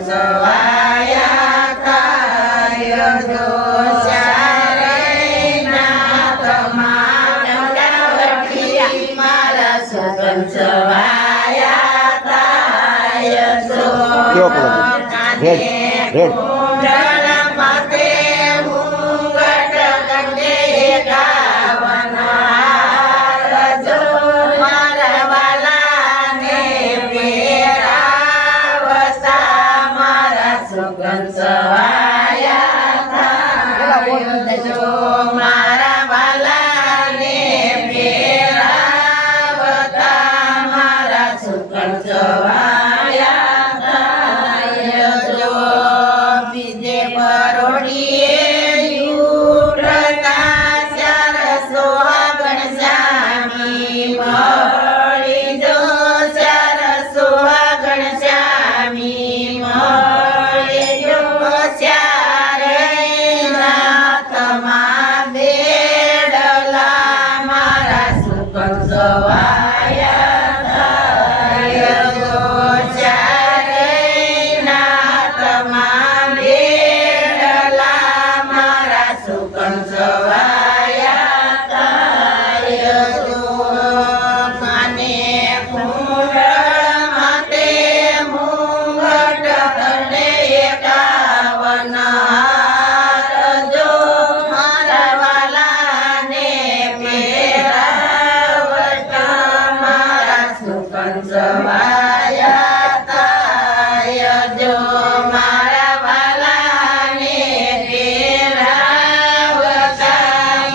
સવાયા થાય જો ચારેયના તમામ મારા સુગન સવાયા થાય જો કાને કુંડળ માથે મુંગટ કંડે ગાવન હાર જો મારા વાલાને પહેરાવતા મારા સુગન સવાયા થાય જો મારા વાલાને પહેરાવતા મારા સુગન સવાયા થાય જો બીજે પરોડીએ ઉઠતા ચાર સોહાગણ સ્વામી મળી જો ચાર સોહાગણ સ્વામી મળી જો ચારેયના તમામ બેડલા મારા સુગન સવાયા થાય જો ચારેયના તમામ બેડલા મારા સુગન સવાયા થાય જો કાને કુંડળ માથે મુંગટ કંડે એકાવન હાર જો મારા વાલાને પહેરાવતા મારા સુગન સવાયા થાય જો મારા વાલાને પહેરાવતા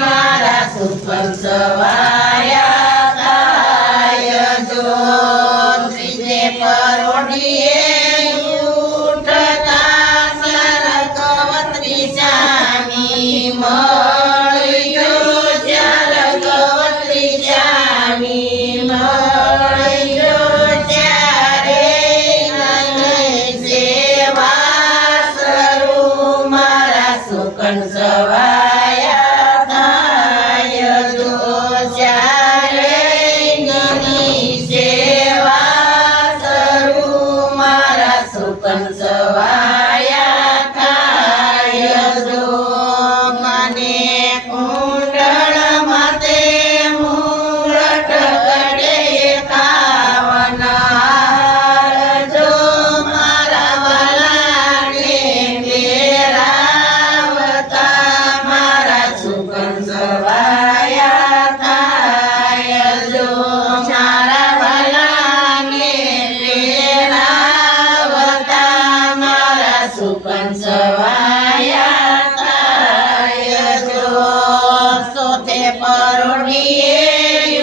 મારા સુગન સવાયા થાય જો ત્રીજે પરોડીએ ઉઠતા સરકવત્રી સ્વામી મળી જો સરકવત્રી સ્વામી મળી જો ચારેયની સેવા શરૂ મારા સુગન સવાયા થાય જો ચારેયની સેવા શરૂ મારા સુગન સવાયા થાય જો કાને કુંડળ માથે મુંગટ કંડે એકાવન હાર જો મારા વાલાને પહેરાવતા મારા સુગન સવાયા થાય જો મારા વાલાને પહેરાવતા મારા સુગન સવાયા થાય જો સોથે પરોડીએ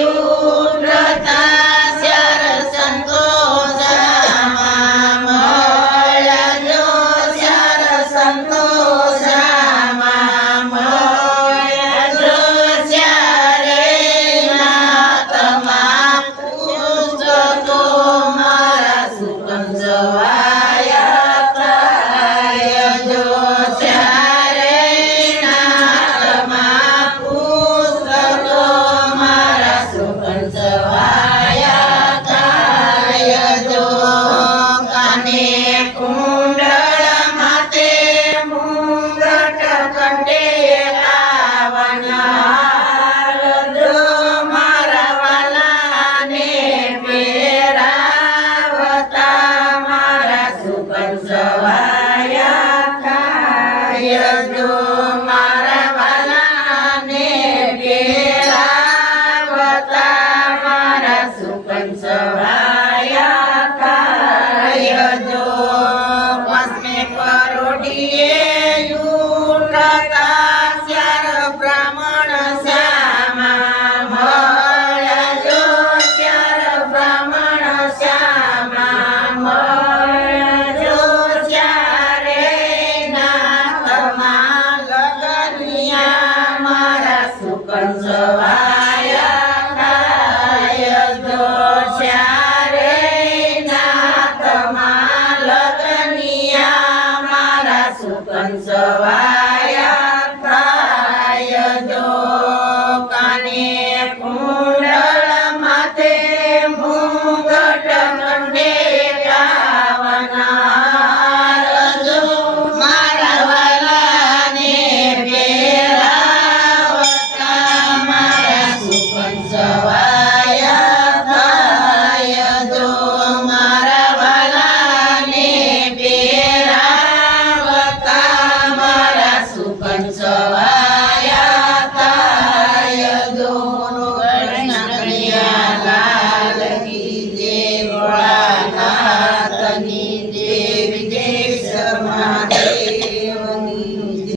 ઉઠતા ચાર સંતોષમાં મળ્યા જો ચાર સંતોષમાં મળ્યા જો ચારેયના તમામ પુસ્તકો મારા સુગન સવાયા થાય જો ચારેયના તમામ પુસ્તકો મારા સુગન સવાયા થાય જો કાને